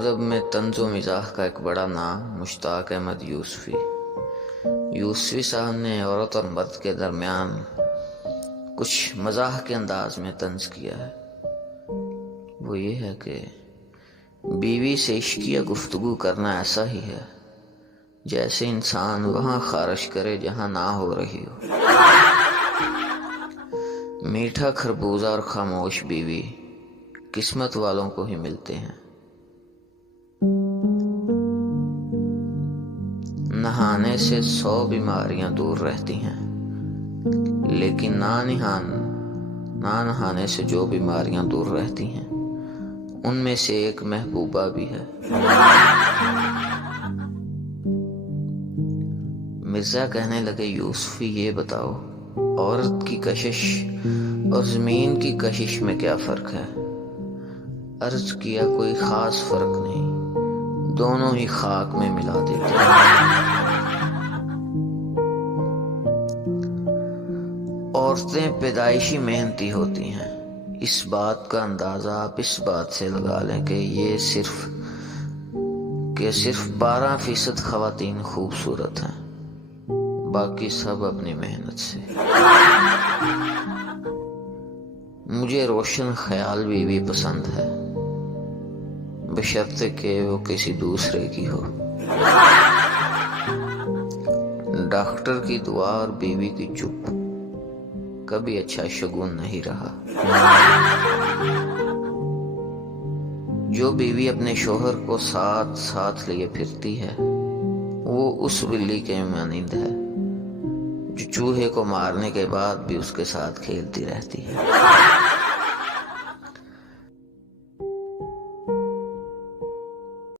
ادب میں طنز و مزاح کا ایک بڑا نام مشتاق احمد یوسفی۔ یوسفی صاحب نے عورت اور مرد کے درمیان کچھ مزاح کے انداز میں طنز کیا ہے۔ وہ یہ ہے کہ بیوی سے عشقیہ گفتگو کرنا ایسا ہی ہے جیسے انسان وہاں خارش کرے جہاں نہ ہو رہی ہو۔ میٹھا خربوزہ اور خاموش بیوی قسمت والوں کو ہی ملتے ہیں۔ نہانے سے 100 بیماریاں دور رہتی ہیں، لیکن نہ نہانے سے جو بیماریاں دور رہتی ہیں ان میں سے ایک محبوبہ بھی ہے۔ مرزا کہنے لگے، یوسفی یہ بتاؤ، عورت کی کشش اور زمین کی کشش میں کیا فرق ہے؟ عرض کیا، کوئی خاص فرق نہیں، دونوں ہی خاک میں ملا دیتے ہیں۔ عورتیں پیدائشی محنتی ہوتی ہیں، اس بات کا اندازہ آپ اس بات سے لگا لیں کہ صرف 12% خواتین خوبصورت ہیں، باقی سب اپنی محنت سے۔ مجھے روشن خیال بیوی پسند ہے، بشرطے کہ وہ کسی دوسرے کی ہو۔ ڈاکٹر کی دعا اور بیوی کی چپ کبھی اچھا شگون نہیں رہا۔ جو بیوی اپنے شوہر کو ساتھ لیے پھرتی ہے وہ اس بلی کے مانند ہے جو چوہے کو مارنے کے بعد بھی اس کے ساتھ کھیلتی رہتی ہے۔